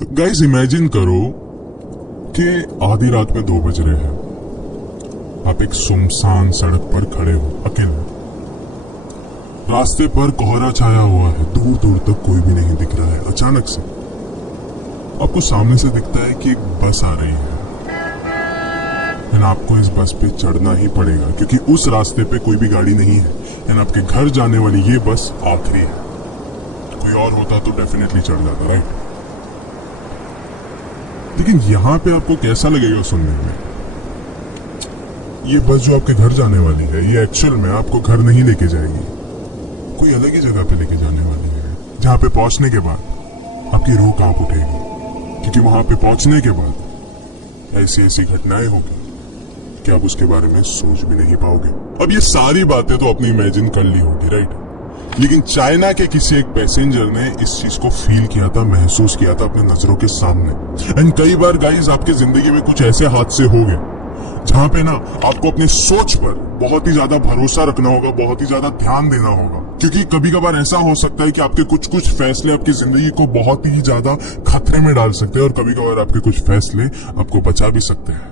Guys imagine करो कि आधी रात में 2 बज रहे हैं, आप एक सुनसान सड़क पर खड़े हो अकेले। रास्ते पर कोहरा छाया हुआ है, दूर दूर तक कोई भी नहीं दिख रहा है। अचानक से आपको सामने से दिखता है कि एक बस आ रही है, एंड आपको इस बस पे चढ़ना ही पड़ेगा क्योंकि उस रास्ते पे कोई भी गाड़ी नहीं है, एंड आपके घर जाने वाली ये बस आखिरी है। कोई और होता तो डेफिनेटली चढ़ जाता, राइट? लेकिन यहां पे आपको कैसा लगेगा सुनने में? ये बस जो आपके घर जाने वाली है, ये एक्चुअल में आपको घर नहीं लेके जाएगी, कोई अलग ही जगह पे लेके जाने वाली है, जहां पे पहुंचने के बाद आपकी रूह कांप उठेगी, क्योंकि वहां पे पहुंचने के बाद ऐसी ऐसी घटनाएं होगी कि आप उसके बारे में सोच भी नहीं पाओगे। अब ये सारी बातें तो आपने इमेजिन कर ली होगी, राइट? लेकिन चाइना के किसी एक पैसेंजर ने इस चीज को फील किया था, महसूस किया था अपने नजरों के सामने। एंड कई बार गाइस आपकी जिंदगी में कुछ ऐसे हादसे हो गए जहां पे ना आपको अपने सोच पर बहुत ही ज्यादा भरोसा रखना होगा, बहुत ही ज्यादा ध्यान देना होगा, क्योंकि कभी कभार ऐसा हो सकता है कि आपके कुछ फैसले आपकी जिंदगी को बहुत ही ज्यादा खतरे में डाल सकते हैं, और कभी कभार आपके कुछ फैसले आपको बचा भी सकते हैं।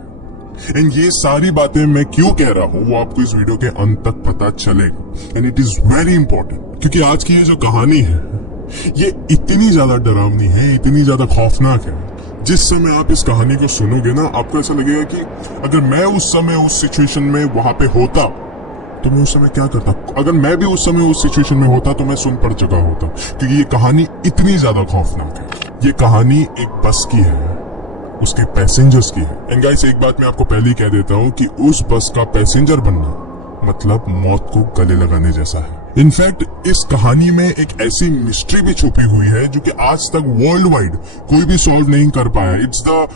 एंड ये सारी बातें मैं क्यों कह रहा हूं वो आपको इस वीडियो के अंत तक पता चलेगा, and it is very important, क्योंकि आज की ये जो कहानी है ये इतनी ज्यादा डरावनी है, इतनी ज्यादा खौफनाक है। जिस समय आप इस कहानी को सुनोगे ना, आपको ऐसा लगेगा कि अगर मैं उस समय उस सिचुएशन में वहां पे होता तो मैं उस समय क्या करता, अगर मैं भी उस समय उस सिचुएशन में होता तो मैं सुन पड़ चुका होता, क्योंकि ये कहानी इतनी ज्यादा खौफनाक है। ये कहानी एक बस की है, उसके पैसेंजर्स की है। एंड गाइस एक बात मैं आपको पहले ही कह देता हूं कि उस बस का पैसेंजर बनना मतलब मौत को गले लगाने जैसा है। इनफैक्ट इस कहानी में एक ऐसी मिस्ट्री भी छुपी हुई है जो कि आज तक वर्ल्ड वाइड कोई भी सॉल्व नहीं कर पाया। It's the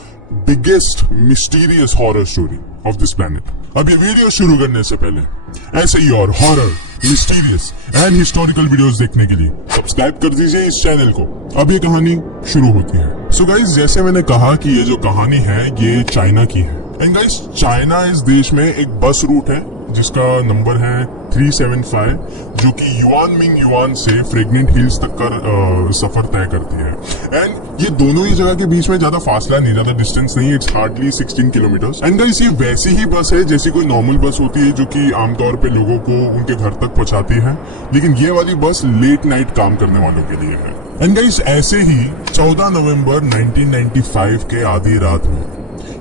biggest mysterious horror story of this planet. अब ये वीडियो शुरू करने से पहले ऐसे ही और horror, mysterious and historical videos देखने के लिए सब्सक्राइब कर दीजिए इस चैनल को। अब ये कहानी शुरू होती है। सो गाइस जैसे मैंने कहा कि ये जो कहानी है ये चाइना की है। एंड गाइस चाइना इस देश में एक बस रूट है जिसका नंबर है 375, जो कि युआनमिंग युआन से फ्रेगनेंट हिल्स तक का सफर तय करती है। एंड ये दोनों ही जगह के बीच में ज्यादा फासला नहीं, ज्यादा डिस्टेंस नहीं, it's hardly 16 kilometres. And guys ये वैसी ही बस है जैसी कोई नॉर्मल बस होती है जो कि आमतौर पे लोगों को उनके घर तक पहुंचाती है, लेकिन ये वाली बस लेट नाइट काम करने वालों के लिए है। एंड गाइस ऐसे ही 14 नवंबर 1995 के आधी रात में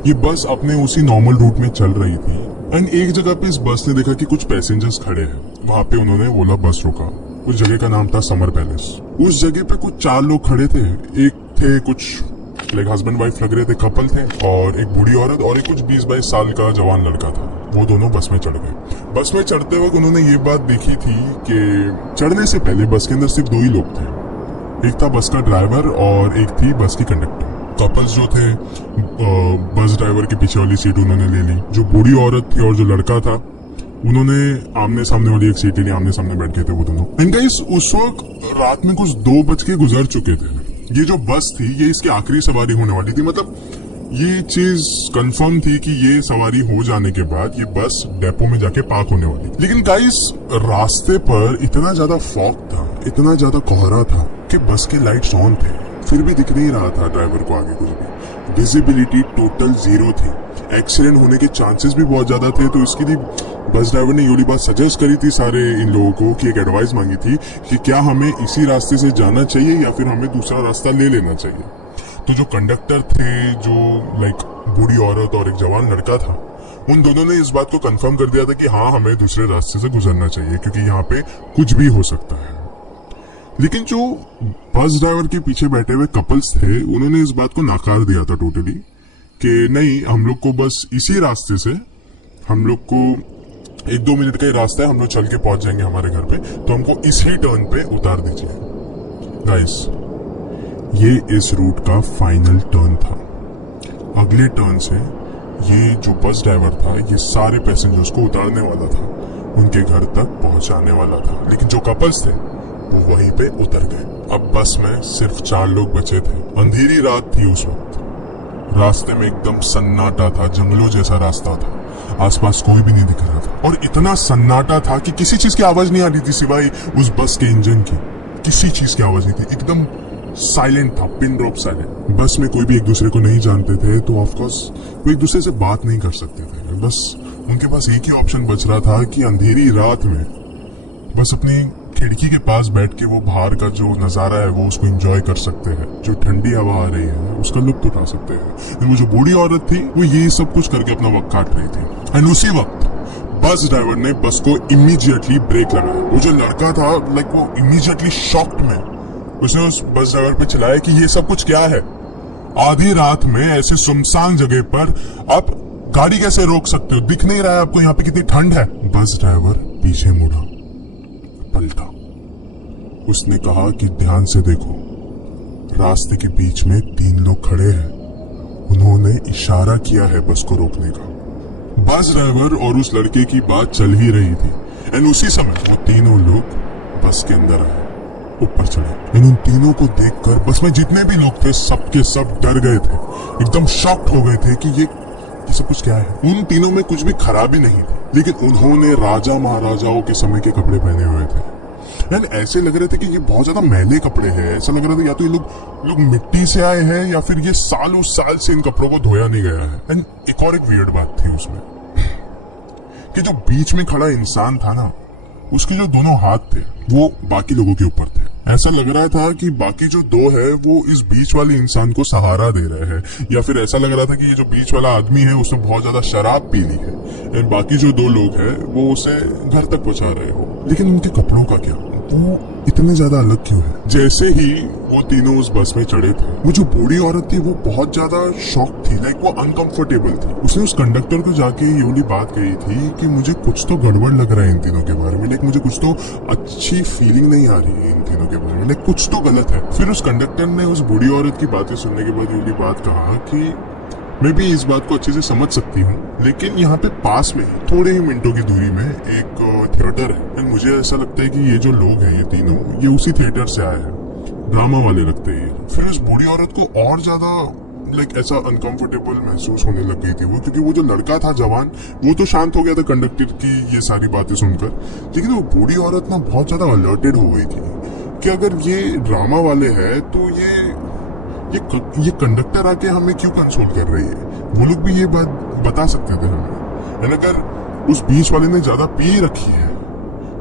ये बस अपने उसी नॉर्मल रूट में चल रही थी। एंड एक जगह पे इस बस ने देखा कि कुछ पैसेंजर्स खड़े हैं। वहां पे उन्होंने ओला बस रोका। उस जगह का नाम था समर पैलेस। उस जगह पे कुछ 4 लोग खड़े थे। एक थे कुछ लाइक हस्बैंड वाइफ लग रहे थे, कपल थे, और एक बूढ़ी औरत और एक कुछ 20-22 साल का जवान लड़का था। वो दोनों बस में चढ़ गए। बस में चढ़ते वक्त उन्होंने ये बात देखी थी कि चढ़ने से पहले बस के अंदर सिर्फ 2 ही लोग थे। एक था बस का ड्राइवर और एक थी बस की कंडक्टर। कपल्स जो थे बस ड्राइवर के पीछे वाली सीट उन्होंने ले ली। जो बूढ़ी औरत थी और जो लड़का था उन्होंने आमने सामने वाली एक सीट ले ली, आमने सामने बैठ गए थे वो दोनों। एंड गाइस उस वक्त रात में कुछ 2 बज के गुजर चुके थे। ये जो बस थी ये इसकी आखिरी सवारी होने वाली थी, मतलब ये चीज कंफर्म थी कि ये सवारी हो जाने के बाद ये बस डेपो में जाके पार्क होने वाली। लेकिन गाइस रास्ते पर इतना ज्यादा फॉग था, इतना ज्यादा कोहरा था कि बस के लाइट्स ऑन थे, फिर भी दिख नहीं रहा था ड्राइवर को आगे कुछ भी। विजिबिलिटी टोटल 0 थी। एक्सीडेंट होने के चांसेस भी बहुत ज्यादा थे। तो इसके लिए बस ड्राइवर ने ये वाली बात सजेस्ट करी थी सारे इन लोगों को, कि एक एडवाइस मांगी थी कि क्या हमें इसी रास्ते से जाना चाहिए या फिर हमें दूसरा रास्ता ले लेना चाहिए। तो जो कंडक्टर थे, जो लाइक बूढ़ी औरत और एक जवान लड़का था, उन दोनों ने इस बात को कंफर्म कर दिया था कि हाँ हमें दूसरे रास्ते से गुजरना चाहिए क्योंकि यहाँ पे कुछ भी हो सकता है। लेकिन जो बस ड्राइवर के पीछे बैठे हुए कपल्स थे उन्होंने इस बात को नकार दिया था टोटली कि नहीं, हम लोग को बस इसी रास्ते से, हम लोग को 1-2 मिनट का ही रास्ता है, हम लोग चल के पहुंच जाएंगे हमारे घर पे, तो हमको इस ही टर्न पे उतार दीजिए। गाइस ये इस रूट का फाइनल टर्न था। अगले टर्न से ये जो बस ड्राइवर था ये सारे पैसेंजर्स को उतारने वाला था, उनके घर तक पहुंचाने वाला था। लेकिन जो कपल्स थे वो वहीं पे उतर गए। अब बस में सिर्फ 4 लोग बचे थे। अंधेरी रात थी उस वक्त। रास्ते में एकदम सन्नाटा था, जंगलों जैसा रास्ता था, आसपास कोई भी नहीं दिख रहा था, और इतना सन्नाटा था कि किसी चीज की आवाज नहीं आ रही थी सिवाय उस बस के इंजन की। किसी चीज की आवाज नहीं थी, एकदम साइलेंट था, पिन ड्रॉप साइलेंट। बस में कोई भी एक दूसरे को नहीं जानते थे, तो ऑफकोर्स वो एक दूसरे से बात नहीं कर सकते थे। बस उनके पास एक ही ऑप्शन बच रहा था कि अंधेरी रात में बस अपनी खिड़की के पास बैठ के वो बाहर का जो नजारा है वो उसको एंजॉय कर सकते हैं, जो ठंडी हवा आ रही है उसका लुत्फ उठा सकते हैं। वो जो बूढ़ी औरत थी वो ये सब कुछ करके अपना वक्त काट रही थी। एंड उसी वक्त बस ड्राइवर ने बस को इमीडिएटली ब्रेक लगाया। वो जो लड़का था वो इमीडिएटली शॉक्ड में उसने उस बस ड्राइवर पे चिल्लाया कि ये सब कुछ क्या है, आधी रात में ऐसे सुनसान जगह पर आप गाड़ी कैसे रोक सकते हो, दिख नहीं रहा है आपको यहाँ पे कितनी ठंड है। बस ड्राइवर पीछे मुड़ा, पलटा, उसने कहा कि ध्यान से देखो, रास्ते के बीच में 3 लोग खड़े हैं, उन्होंने इशारा किया है बस को रोकने का। बस ड्राइवर और उस लड़के की बात चल ही रही थी एंड उसी समय वो तीनों लोग बस के अंदर आए, ऊपर चढ़े। इन उन तीनों को देखकर बस में जितने भी लोग थे सबके सब डर गए थे, एकदम शॉक्ड हो गए थे कि ये सब कुछ क्या है। उन तीनों में कुछ भी खराबी नहीं थी, लेकिन उन्होंने राजा महाराजाओं के समय के कपड़े पहने हुए थे एंड ऐसे लग रहे थे कि ये बहुत ज्यादा मैले कपड़े हैं। ऐसा लग रहा था या तो ये लोग मिट्टी से आए हैं या फिर ये सालों साल से इन कपड़ों को धोया नहीं गया है। एंड एक और एक वियर्ड बात थी उसमें कि जो बीच में खड़ा इंसान था ना, उसके जो दोनों हाथ थे वो बाकी लोगों के ऊपर थे। ऐसा लग रहा था कि बाकी जो 2 है वो इस बीच वाले इंसान को सहारा दे रहे हैं, या फिर ऐसा लग रहा था कि ये जो बीच वाला आदमी है उसने बहुत ज्यादा शराब पी ली है एंड बाकी जो 2 लोग हैं वो उसे घर तक पहुंचा रहे हो। लेकिन उनके कपड़ों का क्या, वो इतने ज्यादा अलग क्यों है? जैसे ही वो तीनों उस बस में चढ़े थे, वो जो बूढ़ी औरत थी वो बहुत ज्यादा शॉक थी, वो अनकंफर्टेबल थी। उसने उस कंडक्टर को जाके ये वाली बात कही थी कि मुझे कुछ तो गड़बड़ लग रहा है इन तीनों के बारे में, मुझे कुछ तो अच्छी फीलिंग नहीं आ रही है इन तीनों के बारे में, कुछ तो गलत है। फिर उस कंडक्टर ने उस बूढ़ी औरत की बातें सुनने के बाद ये वाली बात कहा कि मैं भी इस बात को अच्छे से समझ सकती हूँ, लेकिन यहाँ पे पास में थोड़े ही मिनटों की दूरी में एक थिएटर है एंड मुझे ऐसा लगता है कि ये जो लोग हैं ये तीनों, ये उसी थिएटर से आए हैं, ड्रामा वाले लगते हैं। फिर उस बूढ़ी औरत को और ज्यादा ऐसा अनकंफर्टेबल महसूस होने लग गई थी वो, क्योंकि वो जो लड़का था जवान वो तो शांत हो गया था कंडक्टर की ये सारी बातें सुनकर, लेकिन वो बूढ़ी औरत ना बहुत ज्यादा अलर्टेड हो गई थी कि अगर ये ड्रामा वाले हैं तो ये कंडक्टर आके हमें क्यों कंसोल कर रही है। वो लोग भी ये बात बता सकते थे हमें, एंड अगर उस बीच वाले ने ज्यादा पी रखी है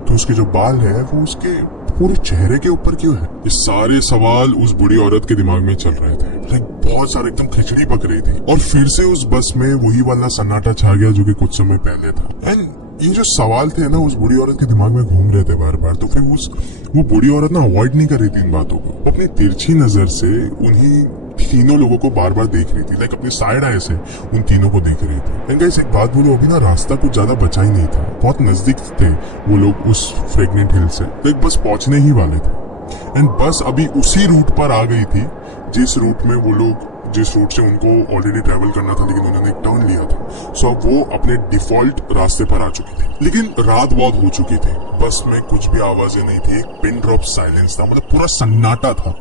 तो उसके जो बाल है वो उसके पूरे चेहरे के ऊपर क्यों है। ये सारे सवाल उस बूढ़ी औरत के दिमाग में चल रहे थे, बहुत सारे, एकदम खिचड़ी पक रही थी। और फिर से उस बस में वही वाला सन्नाटा छा गया जो कि कुछ समय पहले था एंड ये जो सवाल थे ना उस बूढ़ी औरत के दिमाग में घूम रहे थे बार बार। तो फिर वो बूढ़ी औरत ना अवॉइड नहीं कर रही थी इन बातों को, अपनी तिरछी नजर से उन्हीं तीनों लोगों को बार बार देख रही थी, अपनी साइड आई से उन तीनों को देख रही थी। एंड गाइस एक बात बोलो, अभी ना रास्ता कुछ ज्यादा बचा ही नहीं था, बहुत नजदीक थे वो लोग उस फ्रेगनेंट हिल से, बस पहुंचने ही वाले थे एंड बस अभी उसी रूट पर आ गई थी जिस रूट में वो लोग, जिस रूट से उनको ऑलरेडी ट्रैवल करना था, लेकिन उन्होंने एक टर्न लिया था। सो अब वो अपने डिफॉल्ट रास्ते पर आ चुकी थी, लेकिन रात बहुत हो चुकी थी, बस में कुछ भी आवाजें नहीं थी, एक पिन ड्रॉप साइलेंस था, पूरा सन्नाटा था।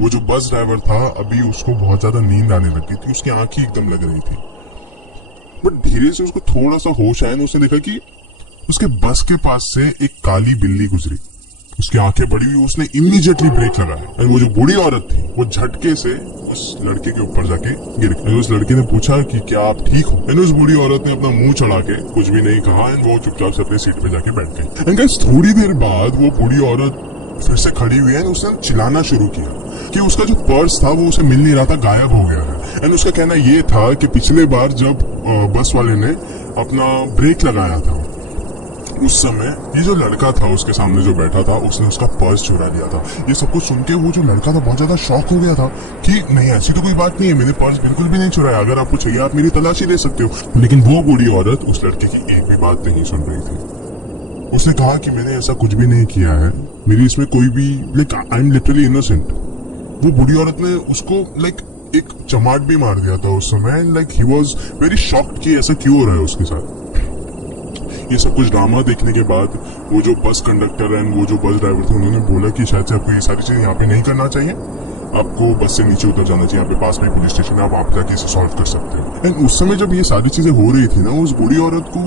वो जो बस ड्राइवर था अभी उसको बहुत ज्यादा नींद आने लगी थी, उसकी आंखें एकदम लग रही थी, बट धीरे से उसको थोड़ा सा होश आया, उसने देखा कि उसके बस के पास से एक काली बिल्ली गुजरी, उसकी आंखें बड़ी हुई, उसने इमीडिएटली ब्रेक लगाया एंड वो जो बूढ़ी औरत थी वो झटके से उस लड़के के ऊपर जाके गिर गई। उस लड़के ने पूछा कि क्या आप ठीक हो, एंड उस बूढ़ी औरत ने अपना मुंह चढ़ा के कुछ भी नहीं कहा एंड वो चुपचाप से अपनी सीट पे जाके बैठ गई। एंड गाइस थोड़ी देर बाद वो बूढ़ी औरत फिर से खड़ी हुई है, उसने चिल्लाना शुरू किया कि उसका जो पर्स था वो उसे मिल नहीं रहा था, गायब हो गया है। एंड उसका कहना ये था कि पिछले बार जब बस वाले ने अपना ब्रेक लगाया था उस समय ये जो लड़का था उसके सामने जो बैठा था उसने उसका पर्स चुरा लिया था। ये सब कुछ सुन के वो जो लड़का था बहुत ज्यादा शॉक हो गया था कि नहीं, ऐसी तो कोई बात नहीं है, मैंने पर्स बिल्कुल भी नहीं चुराया, अगर आपको चाहिए आप मेरी तलाशी ले सकते हो। लेकिन वो बूढ़ी औरत उस लड़के की एक भी बात नहीं सुन रही थी। उसने कहा कि मैंने ऐसा कुछ भी नहीं किया है, मेरी इसमें कोई भी आई एम लिटरली इनोसेंट। वो बूढ़ी औरत ने उसको एक चमाट भी मार दिया था उस समय, ही वॉज वेरी शॉक्ड कि ऐसा क्यों हो रहा है उसके साथ। ये सब कुछ ड्रामा देखने के बाद वो जो बस कंडक्टर एंड वो जो बस ड्राइवर थे उन्होंने बोला कि शायद से आपको ये सारी चीजें यहाँ पे नहीं करना चाहिए, आपको बस से नीचे उतर जाना चाहिए, यहाँ पे पास में पुलिस स्टेशन है, आप जाके इसे सॉल्व कर सकते हो। एंड उस समय जब ये सारी चीजें हो रही थी ना, उस बूढ़ी औरत को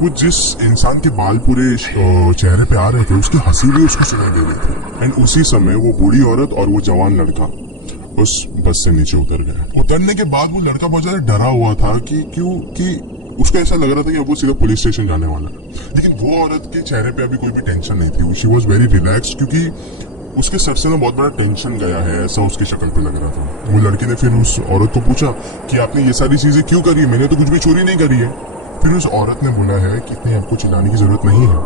वो जिस इंसान के बाल पूरे चेहरे पे आ रहे थे उसकी हंसी भी उसको सुनाई दे रही थी। एंड उसी समय वो बूढ़ी औरत और वो जवान लड़का उस बस से नीचे उतर गया। उतरने के बाद वो लड़का बहुत ज्यादा डरा हुआ था कि उसको ऐसा लग रहा था कि अब वो सीधा पुलिस स्टेशन जाने वाला है। लेकिन वो औरत के चेहरे पे अभी कोई भी टेंशन नहीं थी। शी वॉज वेरी रिलैक्स्ड, क्योंकि उसके सर से ना बहुत बड़ा टेंशन गया है, ऐसा उसकी शक्ल पे लग रहा था। वो लड़के ने फिर उस औरत को पूछा कि आपने ये सारी चीजें क्यों करी, मैंने तो कुछ भी चोरी नहीं करी है। फिर उस औरत ने बोला है कि इतनी आपको चिल्लाने की जरूरत नहीं है,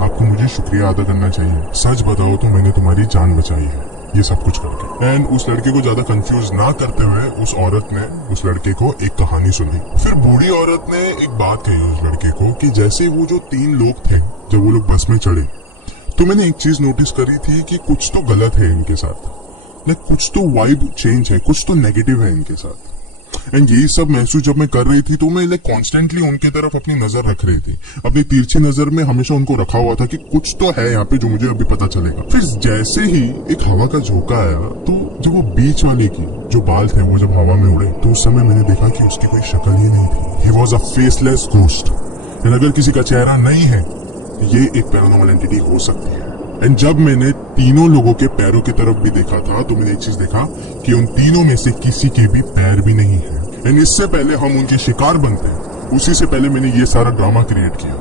आपको मुझे शुक्रिया अदा करना चाहिए। सच बताओ तो मैंने तुम्हारी जान बचाई है ये सब कुछ करके। एंड उस लड़के को ज्यादा कंफ्यूज ना करते हुए उस औरत ने उस लड़के को एक कहानी सुनाई। फिर बूढ़ी औरत ने एक बात कही उस लड़के को कि जैसे वो जो 3 लोग थे जब वो लोग बस में चढ़े, तो मैंने एक चीज नोटिस करी थी कि कुछ तो गलत है इनके साथ, लाइक कुछ तो वाइब चेंज है, कुछ तो नेगेटिव है इनके साथ। एंड यही सब महसूस जब मैं कर रही थी तो मैं लाइक कॉन्स्टेंटली उनकी तरफ अपनी नजर रख रही थी। अपनी तिरछी नजर में हमेशा उनको रखा हुआ था कि कुछ तो है यहाँ पे जो मुझे अभी पता चलेगा। फिर जैसे ही एक हवा का झोंका आया, तो जब वो बीच वाले की जो बाल थे वो जब हवा में उड़े, तो उस समय मैंने देखा कि उसकी कोई शक्ल ही नहीं थी। He was a faceless ghost. And अगर किसी का चेहरा नहीं है, ये एक पैरानॉर्मल एंटिटी हो सकती है। एंड जब मैंने तीनों लोगों के पैरों की तरफ भी देखा था, तो मैंने एक चीज देखा कि उन तीनों में से किसी के भी पैर भी नहीं है। एंड इससे पहले हम उनके शिकार बनते हैं, उसी से पहले मैंने ये सारा ड्रामा क्रिएट किया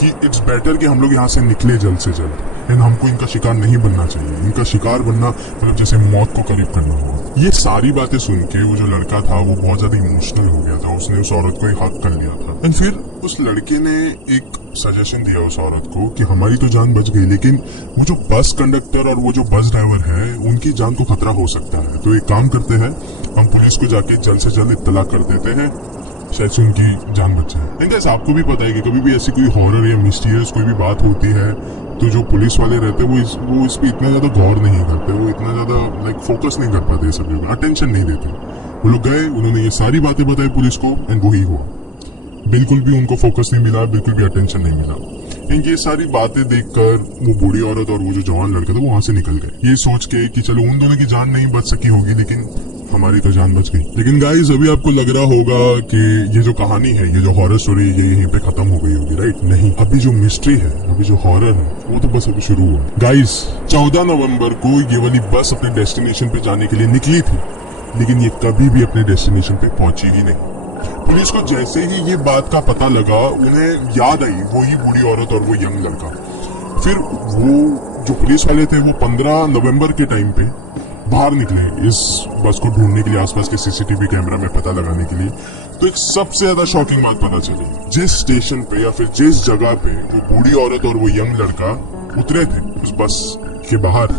कि इट्स बेटर कि हम लोग यहाँ से निकले जल्द से जल्द। एंड हमको इनका शिकार नहीं बनना चाहिए। इनका शिकार बनना मतलब जैसे मौत को करीब करना हुआ। ये सारी बातें सुन के वो जो लड़का था वो बहुत ज्यादा इमोशनल हो गया था। उसने उस औरत को एक हक कर लिया था। एंड फिर उस लड़के ने एक सजेशन दिया उस औरत को कि हमारी तो जान बच गई, लेकिन वो जो बस कंडक्टर और वो जो बस ड्राइवर है उनकी जान को खतरा हो सकता है। तो एक काम करते हैं, हम पुलिस को जाके जल्द से जल्द इत्तला कर देते हैं, शायद से उनकी जान बच जाए। लेकिन आपको भी पता है कि कभी भी ऐसी कोई हॉरर या मिस्टीरियस कोई भी बात होती है तो जो पुलिस वाले रहते हैं वो इस पे इतना ज्यादा गौर नहीं करते, वो इतना ज्यादा लाइक फोकस नहीं कर पाते, सब लोग अटेंशन नहीं देते। वो लोग गए, उन्होंने ये सारी बातें बताई पुलिस को, एंड वही हुआ। बिल्कुल भी उनको फोकस नहीं मिला, बिल्कुल भी अटेंशन नहीं मिला। ये सारी बातें देखकर वो बूढ़ी औरत और वो जो जवान लड़का था वो वहां से निकल गए, ये सोच के कि चलो उन दोनों की जान नहीं बच सकी होगी, लेकिन हमारी तो जान बच गई। लेकिन गाइस, अभी आपको लग रहा होगा कि ये जो कहानी है, ये जो हॉरर स्टोरी, ये यहीं पे खत्म हो गई होगी, राइट? नहीं, अभी जो मिस्ट्री है, अभी जो हॉरर है, वो तो बस अभी शुरू हुआ। गाइस, 14 नवंबर को ये वाली बस अपने डेस्टिनेशन पे जाने के लिए निकली थी, लेकिन ये कभी भी अपने डेस्टिनेशन पे पहुंची ही नहीं। पुलिस को जैसे ही ये बात का पता लगा, उन्हें याद आई वही बूढ़ी औरत और वो यंग लड़का। फिर वो जो पुलिस वाले थे वो 15 नवंबर के टाइम पे बाहर निकले इस बस को ढूंढने के लिए, आसपास के सीसीटीवी कैमरा में पता लगाने के लिए। तो एक सबसे ज्यादा शॉकिंग बात पता चली, जिस स्टेशन पे या फिर जिस जगह पे वो बूढ़ी औरत और वो यंग लड़का उतरे थे उस बस के बाहर,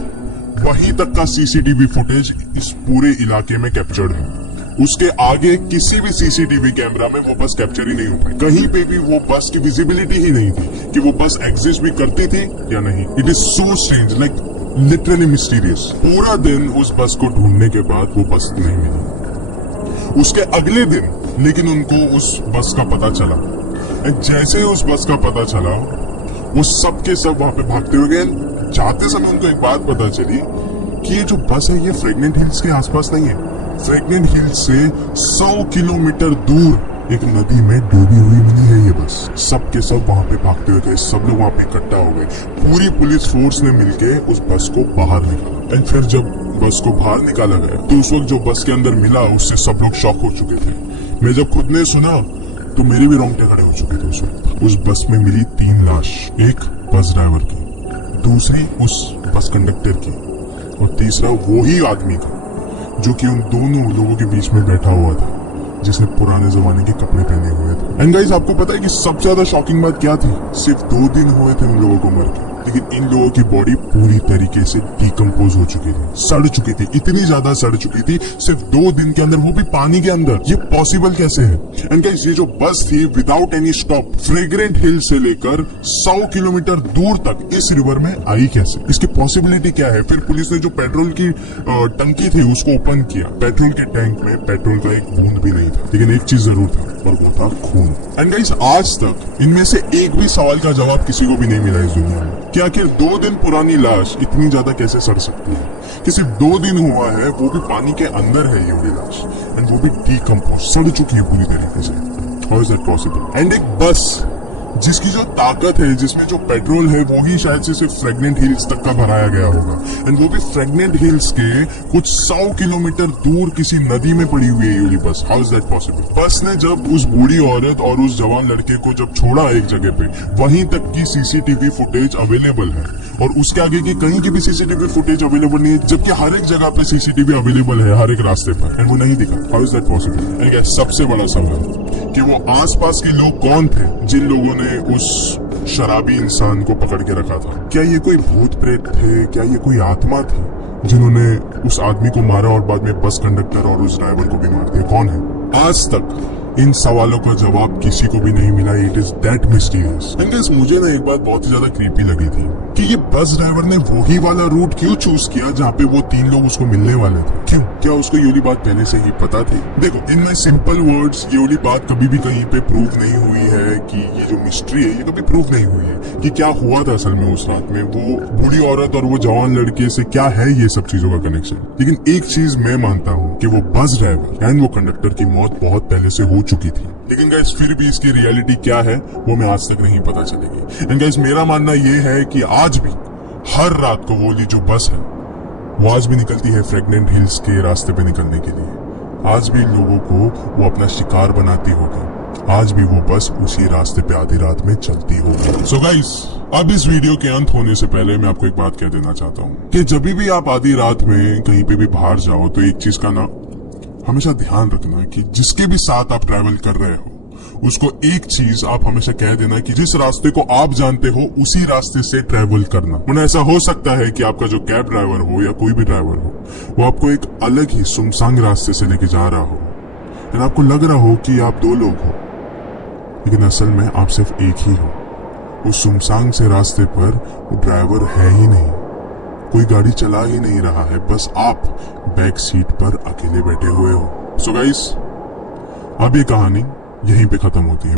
वहीं तक का सीसीटीवी फुटेज इस पूरे इलाके में कैप्चर्ड है। उसके आगे किसी भी सीसीटीवी कैमरा में वो बस कैप्चर ही नहीं हो पाई। कहीं पे भी वो बस की विजिबिलिटी ही नहीं थी कि वो बस एग्जिस्ट भी करती थी या नहीं। It is so strange, like literally mysterious. पूरा दिन उस बस को ढूंढने के बाद वो बस नहीं मिली। उसके अगले दिन लेकिन उनको उस बस का पता चला। जैसे उस बस का पता चला, वो सब के सब वहां पे भागते हुए गए। जाते समय उनको एक बात पता चली कि ये जो बस है ये फ्रेगनेंट हिल्स के आसपास नहीं है। फ्रेगनेंट हिल्स से 100 किलोमीटर दूर एक नदी में डूबी हुई मिली है ये बस। सब के सब वहां पे भागते हुए गए, सब लोग वहां पे इकट्ठा हो गए। पूरी पुलिस फोर्स ने मिलके उस बस को बाहर निकाला। एंड फिर जब बस को बाहर निकाला गया तो उस वक्त जो बस के अंदर मिला उससे सब लोग शॉक हो चुके थे। मैं जब खुद ने सुना तो मेरे भी रोंगटे खड़े हो चुके थे उस वक्त। उस बस में मिली 3 लाश, एक बस ड्राइवर की, दूसरी उस बस कंडक्टर की, और तीसरा वो ही आदमी का जो कि उन दोनों लोगों के बीच में बैठा हुआ था, जिसने पुराने जमाने के कपड़े पहने हुए थे। एंड गाइस, आपको पता है कि सबसे ज्यादा शॉकिंग बात क्या थी? सिर्फ 2 दिन हुए थे उन लोगों को मर के, लेकिन इन लोगों की बॉडी पूरी तरीके से डिकम्पोज हो चुकी थी, सड़ चुकी थी, इतनी ज्यादा सड़ चुकी थी सिर्फ 2 दिन के अंदर, वो भी पानी के अंदर। ये पॉसिबल कैसे है? एंड गाइस, ये जो बस थी विदाउट एनी स्टॉप फ्रेग्रेंट हिल से लेकर 100 किलोमीटर दूर तक इस रिवर में आई कैसे? इसकी पॉसिबिलिटी क्या है? फिर पुलिस ने जो पेट्रोल की टंकी थी उसको ओपन किया। पेट्रोल के टैंक में पेट्रोल का एक बूंद भी नहीं था, लेकिन एक चीज जरूर था, और वो था खून। एंड गाइस, आज तक इनमें से एक भी सवाल का जवाब किसी को भी नहीं मिला इस दुनिया में कि आखिर 2 दिन पुरानी लाश इतनी ज्यादा कैसे सड़ सकती है? कि सिर्फ 2 दिन हुआ है, वो भी पानी के अंदर है ये वाली लाश, एंड वो भी डिकम्पोज, सड़ चुकी है पूरी तरीके से। How is that possible? And एक बस जिसकी जो ताकत है, जिसमें जो पेट्रोल है, वो ही शायद से सिर्फ फ्रेगनेंट हिल्स तक का भराया गया होगा, एंड वो भी फ्रेगनेंट हिल्स के कुछ 100 किलोमीटर दूर किसी नदी में पड़ी हुई है ये वाली बस। How is that possible? बस ने जब उस बूढ़ी औरत और उस जवान लड़के को जब छोड़ा एक जगह पे, वहीं तक की सीसीटीवी फुटेज अवेलेबल है, और उसके आगे की कहीं की भी सीसीटीवी फुटेज अवेलेबल नहीं है, जबकि हर एक जगह पे सीसीटीवी अवेलेबल है, हर एक रास्ते पर, एंड वो नहीं दिखा। How is that possible? And सबसे बड़ा सवाल कि वो आसपास के लोग कौन थे जिन लोगों ने उस शराबी इंसान को पकड़ के रखा था? क्या ये कोई भूत प्रेत थे? क्या ये कोई आत्मा थी जिन्होंने उस आदमी को मारा और बाद में बस कंडक्टर और उस ड्राइवर को भी मार दिया? कौन है? आज तक इन सवालों का जवाब किसी को भी नहीं मिला। It is that mysterious. And guys, मुझे ना एक बात बहुत ही ज्यादा क्रीपी लगी थी कि ये बस ड्राइवर ने वही वाला रूट क्यों चूज किया जहाँ पे वो 3 लोग उसको मिलने वाले थे? क्यों? क्या उसको ये वाली बात पहले से ही पता थी? देखो, इन माई सिंपल वर्ड्स, ये वाली बात कभी भी कहीं पे प्रूव नहीं हुई है कि ये जो मिस्ट्री है, ये कभी प्रूव नहीं हुई है कि क्या हुआ था असल में उस रात में, वो बूढ़ी औरत और वो जवान लड़के से क्या है ये सब चीजों का कनेक्शन। लेकिन एक चीज मैं मानता हूँ कि वो बस ड्राइवर एंड वो कंडक्टर की मौत बहुत पहले से हो चुकी थी। लेकिन गाइस, फिर भी इसकी रियलिटी क्या है वो मैं आज तक नहीं पता चलेगी। एंड गाइस, मेरा मानना ये है कि आज भी हर रात को वो जो बस है वो आज भी निकलती है फ्रेगनेंट हिल्स के रास्ते पे निकलने के लिए। आज भी लोगों को वो अपना शिकार बनाती होगी। आज भी वो बस उसी रास्ते पे आधी रात में चलती होगी। सो गाइस, अब इस वीडियो के अंत होने से पहले मैं आपको एक बात कह देना चाहता हूँ कि जब भी आप आधी रात में कहीं पे भी बाहर जाओ तो एक चीज का ना हमेशा ध्यान रखना कि जिसके भी साथ आप ट्रैवल कर रहे हो उसको एक चीज आप हमेशा कह देना कि जिस रास्ते को आप जानते हो उसी रास्ते से ट्रैवल करना। वरना ऐसा हो सकता है कि आपका जो कैब ड्राइवर हो या कोई भी ड्राइवर हो वो आपको एक अलग ही सुनसान रास्ते से लेके जा रहा हो, एंड आपको लग रहा हो कि आप 2 लोग हो, लेकिन असल में आप सिर्फ एक ही हो। उस सुनसान से रास्ते पर वो ड्राइवर है ही नहीं, कोई गाड़ी चला ही नहीं रहा है, बस आप बैक सीट पर अकेले बैठे हुए हो। सो गाइस, अब ये कहानी यहीं पे खत्म होती है।